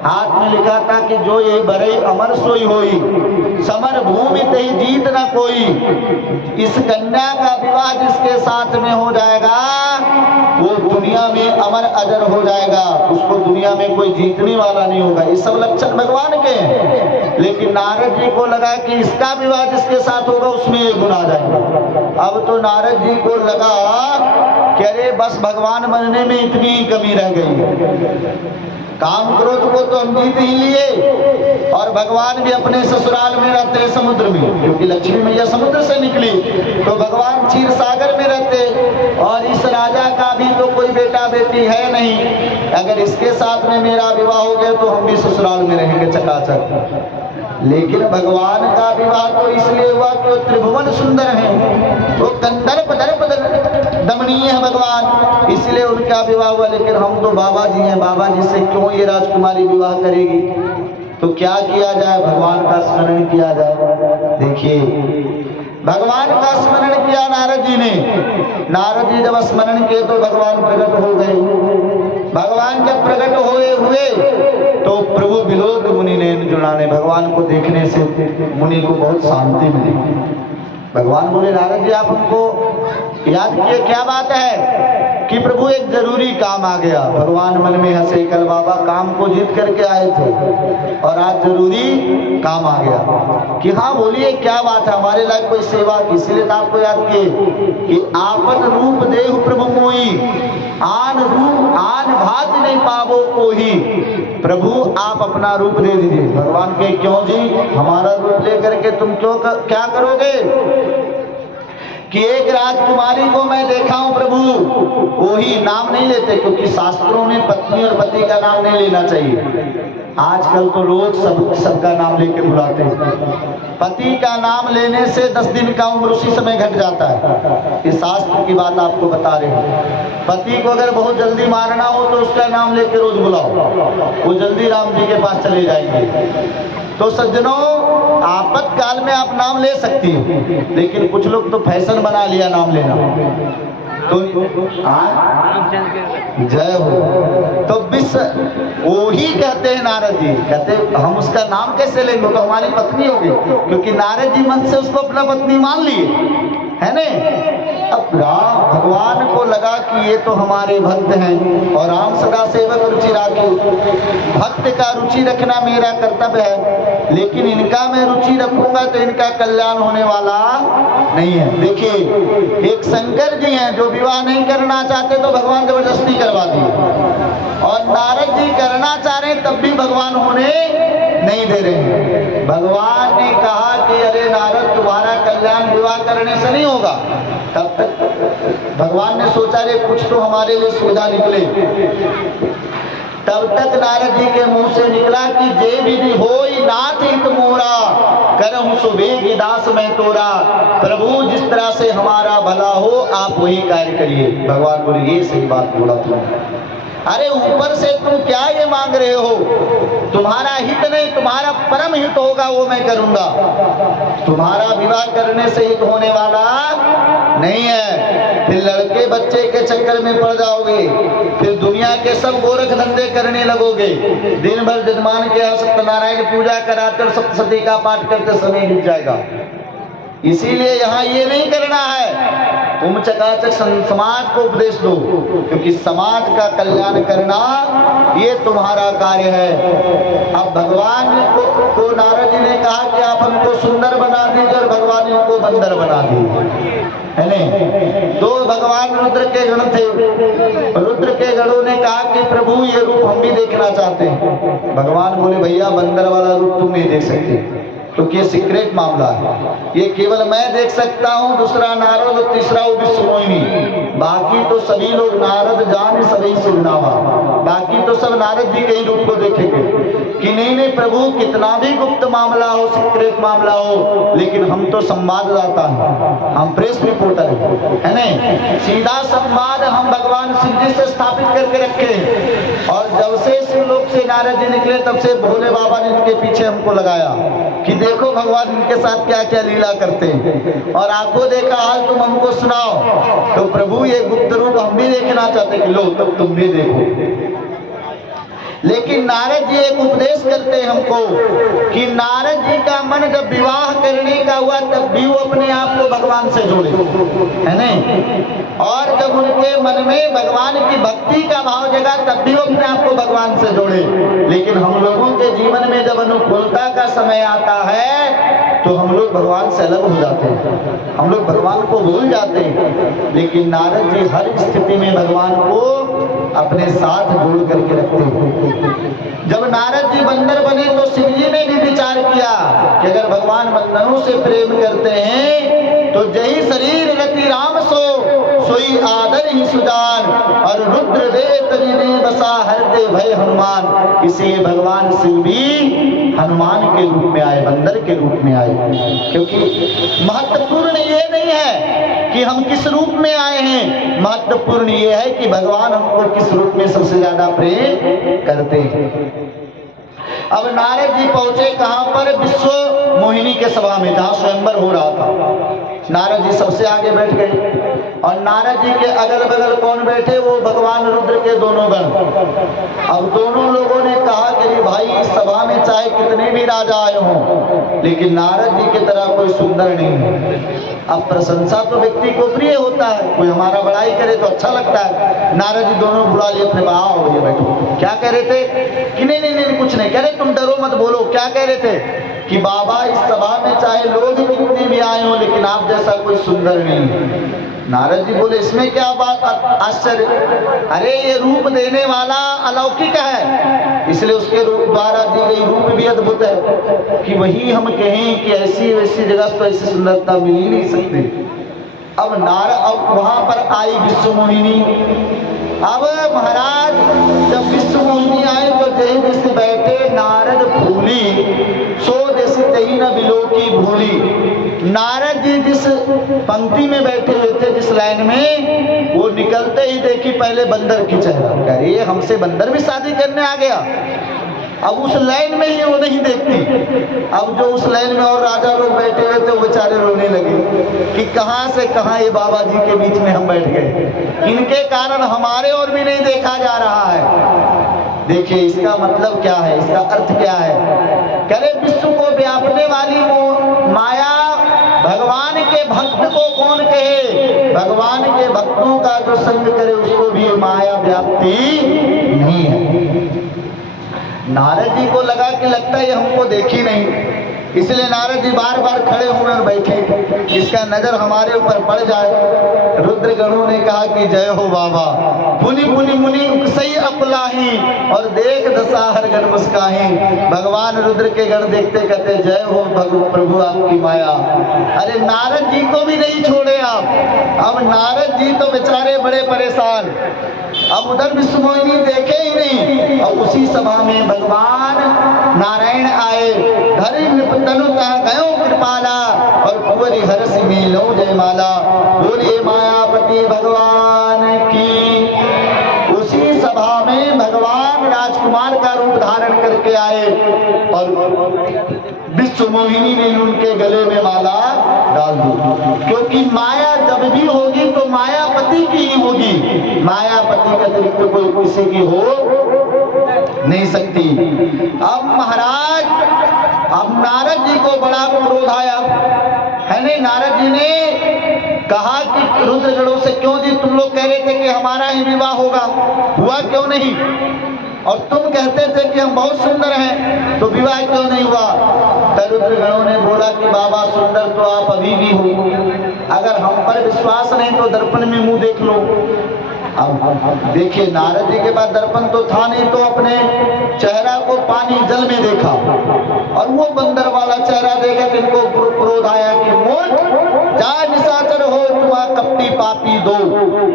हाथ में लिखा था कि जो ये बड़े अमर सोई होई, समर भूमि तही जीत न कोई। इस कन्या का विवाह जिसके साथ में हो जाएगा वो दुनिया में अमर अजर हो जाएगा, उसको दुनिया में कोई जीतने वाला नहीं होगा। ये सब लक्षण भगवान के हैं, लेकिन नारद जी को लगा कि इसका विवाह जिसके साथ होगा उसमें ये गुण आ जाएगा। अब तो नारद जी को लगा कि अरे बस भगवान बनने में इतनी ही कमी रह गई। काम क्रोध को तो हम जीत ही लिए, और भगवान भी अपने ससुराल में रहते हैं समुद्र में, क्योंकि लक्ष्मी मैया समुद्र से निकली तो भगवान क्षीर सागर में रहते। और इस राजा का भी तो कोई बेटा बेटी है नहीं, अगर इसके साथ में मेरा विवाह हो गया तो हम भी ससुराल में रहेंगे चकाचक। लेकिन भगवान का विवाह तो इसलिए हुआ कि वो त्रिभुवन सुंदर है, वो कंदर्प दर्प दमनीय है भगवान, इसलिए उनका विवाह हुआ। लेकिन हम तो बाबा जी हैं, बाबा जी से क्यों ये राजकुमारी विवाह करेगी? तो क्या किया जाए? भगवान का स्मरण किया जाए। देखिए भगवान का स्मरण किया नारद जी ने। नारद जी जब स्मरण किए तो भगवान प्रकट हो गए। भगवान जब प्रकट हुए तो प्रभु विलोक मुनि ने जुड़ाने, भगवान को देखने से मुनि को बहुत शांति मिली। भगवान बोले, नारद जी आप हमको याद किए, क्या बात है? कि प्रभु एक जरूरी काम आ गया। भगवान मन में हंसे, कल बाबा काम को जीत करके आए थे और आज जरूरी काम आ गया। कि हाँ बोलिए क्या बात है, हमारे लायक कोई सेवा की, इसलिए तो आपको याद किए कि आपन रूप देहु प्रभु मोई, आन रूप आन भात नहीं पावो कोई। प्रभु आप अपना रूप दे दीजिए। भगवान के क्यों जी, हमारा रूप लेकर के तुम क्या करोगे? कि एक राजकुमारी को मैं देखा हूं प्रभु, वही नाम नहीं लेते, क्योंकि शास्त्रों में पत्नी और पति का नाम नहीं लेना चाहिए। आजकल तो लोग सबका नाम लेके बुलाते हैं। पति का नाम लेने से 10 दिन का उम्र उसी समय घट जाता है। इस शास्त्र की बात आपको बता रहे हैं। पति को अगर बहुत जल्दी मारना हो तो उसका नाम लेके रोज बुलाओ, वो जल्दी राम जी के पास चले जाएंगे। तो सज्जनों, आपातकाल में आप नाम ले सकती हो, लेकिन कुछ लोग तो फैशन बना लिया नाम लेना। तो जय हो। तो वही कहते हैं नारद जी, कहते हम उसका नाम कैसे लेंगे, तो हमारी पत्नी होगी, क्योंकि नारद जी मन से उसको अपना पत्नी मान लिए, है न? अब राम भगवान को लगा कि ये तो हमारे भक्त हैं और राम सदा सेवक रुचि राखे। भक्त का रुचि रखना मेरा कर्तव्य है, लेकिन इनका मैं रुचि रखूंगा तो इनका कल्याण होने वाला नहीं है। देखिए एक शंकर जी हैं जो विवाह नहीं करना चाहते तो भगवान जबरदस्ती करवा दिए, और नारद जी करना चाह रहे हैं तब भी भगवान होने नहीं दे रहे हैं। भगवान ने कहा कि अरे नारद तुम्हारा कल्याण विवाह करने से नहीं होगा। तब तक भगवान ने सोचा रे कुछ तो हमारे लिए सुविधा निकले। तब तक नारद जी के मुंह से निकला कि जे विधि होई नाथ हित मोरा, करम सुबेगी दास में तोरा। प्रभु जिस तरह से हमारा भला हो आप वही कार्य करिए। भगवान बोले ये सही बात बोला तुमने। अरे ऊपर से तुम क्या ये मांग रहे हो? तुम्हारा हित नहीं, तुम्हारा परम हित होगा वो मैं करूंगा। तुम्हारा विवाह करने से हित होने वाला नहीं है। फिर लड़के बच्चे के चक्कर में पड़ जाओगे, फिर दुनिया के सब गोरख धंधे करने लगोगे। दिन भर जजमान के यहाँ सत्यनारायण पूजा कराते और सप्तशती का पाठ करते समय बीत जाएगा। इसीलिए यहाँ ये नहीं करना है। तुम चकाचक समाज को उपदेश दो, क्योंकि समाज का कल्याण करना ये तुम्हारा कार्य है। अब भगवान को नारद जी ने कहा कि आप हमको सुंदर बना दीजिए, और भगवान उनको बंदर बना दीजिए, है नहीं? तो भगवान रुद्र के गण थे। रुद्र के गणों ने कहा कि प्रभु ये रूप हम भी देखना चाहते हैं। भगवान बोले भैया बंदर वाला रूप तुम नहीं देख सकते, तो ये सीक्रेट मामला है, ये केवल मैं देख सकता हूँ, दूसरा नारद और तीसरा वो विश्वमोहिनी। बाकी तो सभी लोग नारद जान सभी सिरनावा, बाकी तो सब नारद जी के ही रूप को देखेंगे कि नहीं नहीं प्रभु, कितना भी गुप्त मामला हो, सीक्रेट मामला हो, लेकिन हम तो संवाददाता हैं, हम प्रेस रिपोर्टर है नहीं, सीधा संवाद हम भगवान शिव जी से स्थापित करके रखे। और जब से शिवलोक से नारद जी निकले तब से भोले बाबा ने इनके पीछे हमको लगाया कि देखो भगवान इनके साथ क्या क्या लीला करते हैं, और आंखों देखा हाल तुम हमको सुनाओ। तो प्रभु ये गुप्त रूप हम भी देखना चाहते कि लो तब तुम भी देखो। लेकिन नारद जी एक उपदेश करते हैं हमको कि नारद जी का मन जब विवाह करने का हुआ तब भी वो अपने आप को भगवान से जोड़े, है नहीं, और जब उनके मन में भगवान की भक्ति का भाव जगा तब भी वो अपने आप को भगवान से जोड़े। लेकिन हम लोगों के जीवन में जब अनुकूलता का समय आता है तो हम लोग भगवान से अलग हो जाते हैं, हम लोग भगवान को भूल जाते हैं। लेकिन नारद जी हर स्थिति में भगवान को अपने साथ जोड़ करके रखते हैं। जब नारद जी बंदर बने तो शिव जी ने भी विचार किया कि अगर भगवान बंदरों से प्रेम करते हैं तो जही शरीर रति राम सोई आदर ही सुजान, और रुद्र दे तनि ने बसा हरते भय हनुमान। इसलिए भगवान शिव भी हनुमान के रूप में आए, बंदर के रूप में आए, क्योंकि महत्वपूर्ण ये नहीं है कि हम किस रूप में आए हैं, महत्वपूर्ण ये है कि भगवान हमको किस रूप में सबसे ज्यादा प्रेम करते हैं। अब नारद जी पहुंचे कहां पर, विश्व मोहिनी के सभा में, जहां स्वयंवर हो रहा था। नारद जी सबसे आगे बैठ गए, और नारद जी के अगल बगल कौन बैठे, वो भगवान रुद्र के दोनों गण। अब दोनों लोगों ने कहा कि भाई इस सभा में चाहे कितने भी राजा आए हों, लेकिन नारद जी की तरह कोई सुंदर नहीं है। अब प्रशंसा तो व्यक्ति को प्रिय होता है, कोई हमारा बड़ाई करे तो अच्छा लगता है। नारद जी दोनों बुला लिए अपने, आओ ये बैठो। क्या कह रहे थे कि नहीं नहीं नहीं कुछ नहीं कह रहे, तुम डरो मत, बोलो। क्या कह रहे थे कि बाबा इस सभा में चाहे लोग कितने भी आए हों, लेकिन आप जैसा कोई सुंदर नहीं है। नारद जी बोले इसमें क्या बात आश्चर्य, अरे ये रूप देने वाला अलौकिक है, इसलिए उसके रूप द्वारा दी गई रूप भी अद्भुत है कि वही हम कहें कि ऐसी वैसी जगह तो ऐसी सुंदरता मिल ही नहीं सकती। अब वहां पर आई विश्व मोहिनी। अब महाराज जब विश्व मोहिनी आए तो जय जैसे बैठे नारद भूली, सो जैसे तही न बिलो की भूली। नारद जी जिस पंक्ति में बैठे हुए थे, जिस लाइन में, वो निकलते ही देखी पहले बंदर की चेहरा, कह रही है हमसे बंदर भी शादी करने आ गया। अब उस लाइन में ही वो नहीं देखती। अब जो उस लाइन में और राजा लोग बैठे हुए थे वो बेचारे रोने लगे कि कहां से कहां ये बाबा जी के बीच में हम बैठ गए, इनके कारण हमारे और भी नहीं देखा जा रहा है। देखिए इसका मतलब क्या है, इसका अर्थ क्या है। करे विश्व को व्यापने वाली माया भगवान के भक्त को कौन कहे, भगवान के भक्तों का जो संग करे उसको भी माया व्याप्ति नहीं है। नारद जी को लगा कि लगता है ये हमको देखी नहीं, इसलिए नारद जी बार बार खड़े हुए और बैठे, इसका नजर हमारे ऊपर पड़ जाए। रुद्र गणों ने कहा कि जय हो बाबा, पुनि पुनि मुनि उकसई अपलाही, और देख दशाहर गण मुस्काही। भगवान रुद्र के गण देखते कहते जय हो प्रभु आपकी माया। अरे नारद जी को भी नहीं छोड़े आप। अब नारद जी तो बेचारे बड़े परेशान, अब उधर विश्व मोहिनी देखे ही नहीं। और उसी सभा में भगवान नारायण आए, धरि तनु कह गयो कृपाला, और कुंवरी हर्ष में लो जयमाला। बोलिए मायापति भगवान की। उसी सभा में भगवान राजकुमार का रूप धारण करके आए, और विश्व मोहिनी ने उनके गले में माला डाल दी, क्योंकि माया जब भी होगी तो मायापति की ही होगी, मायापति का तरीके कोई किसी की हो नहीं सकती। अब महाराज, अब नारद जी को बड़ा क्रोध आया है नहीं। नारद जी ने कहा कि रुद्रगणों से क्यों जी, तुम लोग कह रहे थे कि हमारा ही विवाह होगा, हुआ क्यों नहीं? और तुम कहते थे कि हम बहुत सुंदर हैं, तो विवाह क्यों नहीं हुआ? तब रुद्रगणों ने बोला कि बाबा सुंदर तो आप अभी भी हो, अगर हम पर विश्वास नहीं तो दर्पण में मुंह देख लो। अब देखिए, नारद जी के पास दर्पण तो था नहीं, तो अपने चेहरा को पानी जल में देखा और वो बंदर वाला चेहरा देखे तो इनको क्रोध आया कि मूर्ख, जा निशाचर हो, तुम्हारा कपटी पापी दो,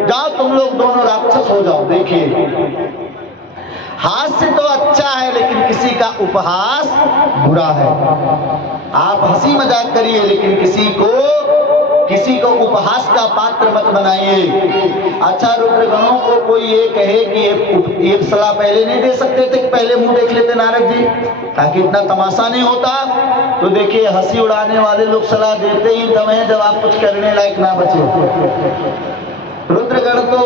जाओ तुम लोग दोनों राक्षस हो जाओ। देखिए, हास्य तो अच्छा है लेकिन किसी का उपहास बुरा है। आप हंसी मजाक करिए लेकिन किसी को उपहास का पात्र मत बनाइए। अच्छा, रुद्रगणों को कोई ये कहे कि एक सलाह पहले नहीं दे सकते थे कि पहले मुंह देख लेते नारद जी, ताकि इतना तमाशा नहीं होता। तो देखिए, हंसी उड़ाने वाले लोग सलाह देते ही तब हैं जब आप कुछ करने लायक ना बचे। रुद्रगण तो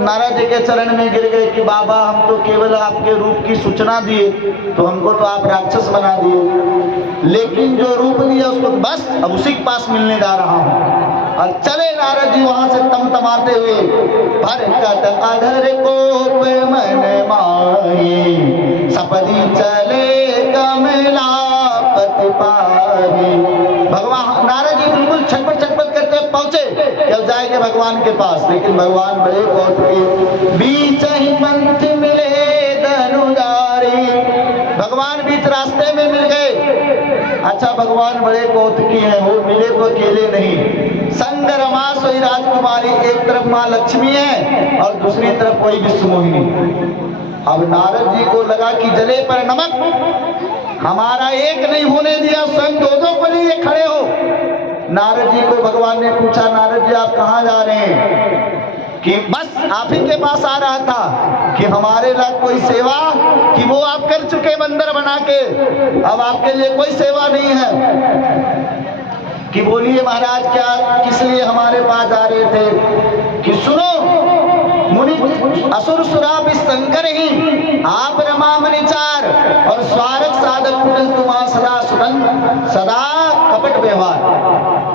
नारद जी के चरण में गिर गए कि बाबा, हम तो केवल आपके रूप की सूचना दिए, तो हमको तो आप राक्षस बना दिए, लेकिन जो रूप दिया उसको बस अब उसी के पास मिलने जा रहा हूँ। और चले नारद जी वहां से तमतमाते हुए, भरकत अधर को मन माही, सपदी चले कमलापति पाही। भगवान नारद जी बिल्कुल छटपट करते पहुंचे जब जाएंगे भगवान के पास, लेकिन भगवान बड़े बहुत हुए, बीच ही पंथ मिले धनुजारी। भगवान बीच रास्ते में मिल गए। अच्छा, भगवान बड़े कौतुकी हैं, वो मिले तो अकेले नहीं, संग रमा सोई राजकुमारी। एक तरफ माँ लक्ष्मी है और दूसरी तरफ कोई विश्वमोहिनी। अब नारद जी को लगा कि जले पर नमक, हमारा एक नहीं होने दिया, स्वयं दो को लिए खड़े हो। नारद जी को भगवान ने पूछा, नारद जी आप कहाँ जा रहे हैं? कि बस आप ही के पास आ रहा था कि हमारे लायक कोई सेवा, कि वो आप कर चुके बंदर बना के, अब आपके लिए कोई सेवा नहीं है। कि बोलिए महाराज, क्या किस लिए हमारे पास आ रहे थे? कि सुनो मुनि, असुर सुराप शंकर ही आप रमा मनिचार और स्वार्थ साधक कुटिल तुम्हारा सदा सुगंध सदा कपट व्यवहार।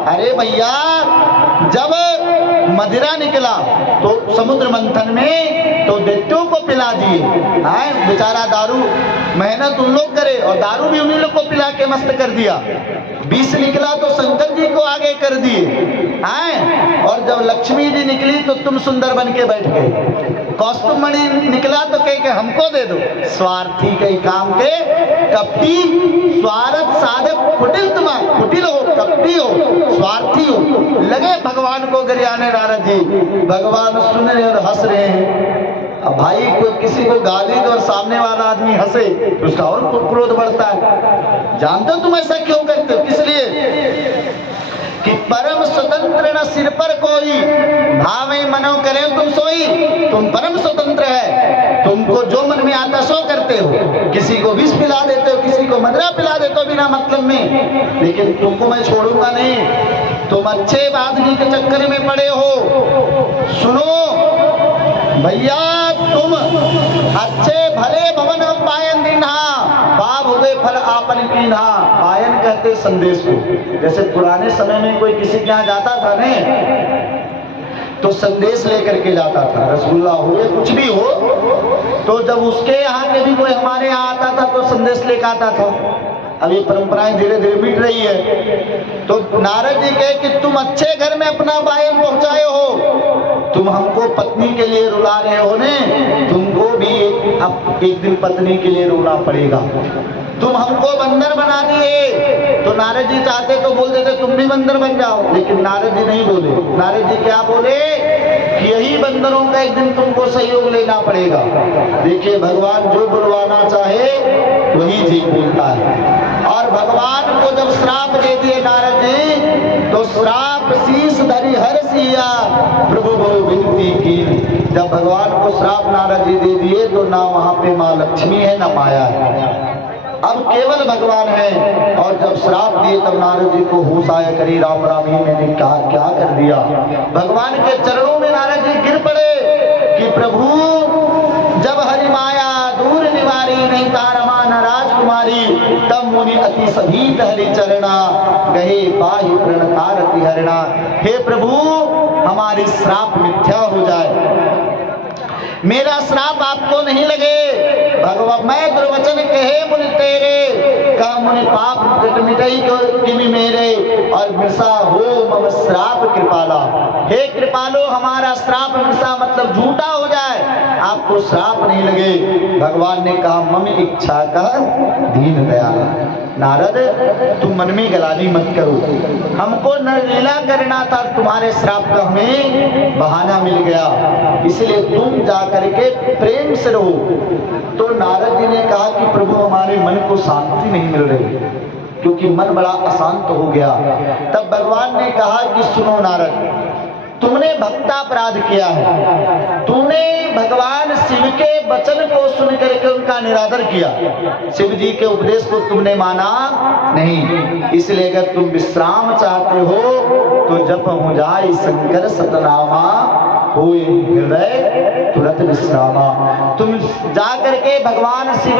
अरे भैया, जब मदिरा निकला तो समुद्र मंथन में तो दैत्यों को पिला दिए, बेचारा दारू मेहनत उन लोग करे और दारू भी उन्हीं लोग को पिला के मस्त कर दिया। विष निकला तो शंकर जी को आगे कर दिए, और जब लक्ष्मी जी निकली तो तुम सुंदर बन के बैठ गए। कौस्तुभ मणि निकला तो कह के हमको दे दो। स्वार्थी के काम के, कपटी, स्वार्थ साधक, कुटिल, तुम कुटिल हो, कपटी हो, स्वार्थी हो। लगे भगवान को गरियाने नारद जी। भगवान सुन रहे और हंस रहे हैं। अब भाई, कोई किसी को गाली दो और सामने वाला आदमी हंसे तो उसका और क्रोध बढ़ता है। जानते हो तुम ऐसा क्यों करते हो? किस लिए? कि परम स्वतंत्र न सिर पर कोई, भावे मनो करे तुम सोई। तुम परम स्वतंत्र है, तुमको जो मन में आता सो करते हो। किसी को विष पिला देते हो, किसी को मदिरा पिला देते हो बिना मतलब में, लेकिन तुमको मैं छोड़ूंगा नहीं। तुम अच्छे आदमी के चक्कर में पड़े हो। सुनो भैया, तुम अच्छे भले भवन पायन दीन्हा, पाप हुए फल आपन कीन्हा। पायन कहते संदेश को। जैसे पुराने समय में कोई किसी के यहाँ जाता था ने, तो संदेश लेकर के जाता था, रसगुल्ला हो या कुछ भी हो, तो जब उसके यहाँ के भी कोई हमारे यहाँ आता था तो संदेश लेकर आता था। अब ये परंपराएं धीरे धीरे मिट रही है। तो नारद जी कहे कि तुम अच्छे घर में अपना पायन पहुंचाए हो, तुम हमको पत्नी के लिए रुला रहे हो ने, तुमको भी अब एक दिन पत्नी के लिए रोना पड़ेगा। तुम हमको बंदर बना दिए। तो नारद जी चाहते तो बोल देते तुम भी बंदर बन जाओ, लेकिन नारद जी नहीं बोले। नारद जी क्या बोले कि यही बंदरों का एक दिन तुमको सहयोग लेना पड़ेगा। देखिए, भगवान जो बुलवाना चाहे वही जी बोलता है। और भगवान को जब श्राप दे दिए नारद जी, तो श्राप शीश धरी हर सिया प्रभु विनती की। जब भगवान को श्राप नारद जी दे दिए तो ना वहां पे माँ लक्ष्मी है ना माया है, अब केवल भगवान है। और जब श्राप दिए तब नारद जी को होश आया, करी राम राम ही मैंने क्या कर दिया। भगवान के चरणों में नारद जी गिर पड़े कि प्रभु, जब हरि माया दूर निवारी, नहीं तारमा न राजकुमारी, तब मुनि अति सभीत हरि चरणा, गहे पाहि प्रणकारति हरणा। हे प्रभु, हमारी श्राप मिथ्या हो जाए। मेरा श्राप आपको नहीं लगे। भगवान मैं दुर्वचन कहे मुनि तेरे, का मुनि पाप कट मिटई किमि मेरे, और मृषा हो मम श्राप कृपाला। हे कृपालो, हमारा श्राप मृषा मतलब झूठा हो जाए, आपको श्राप नहीं लगे। भगवान ने कहा मम इच्छा का दीन दयाल। नारद, तुम मन में गलानी मत करो, हमको नरलीला करना था, तुम्हारे श्राप का हमें बहाना मिल गया, इसलिए तुम जाकर के प्रेम से रहो। तो नारद जी ने कहा कि प्रभु हमारे मन को शांति नहीं मिल रही, क्योंकि मन बड़ा अशांत हो गया। तब भगवान ने कहा कि सुनो नारद, तुमने भक्तापराध किया है, तूने भगवान शिव के वचन को सुन करके उनका निरादर किया, शिव जी के उपदेश को तुमने माना नहीं। इसलिए अगर तुम विश्राम चाहते हो तो जप हो जाए शंकर सतनामा, होए हृदय तुरंत विश्रामा। तुम जा करके भगवान शिव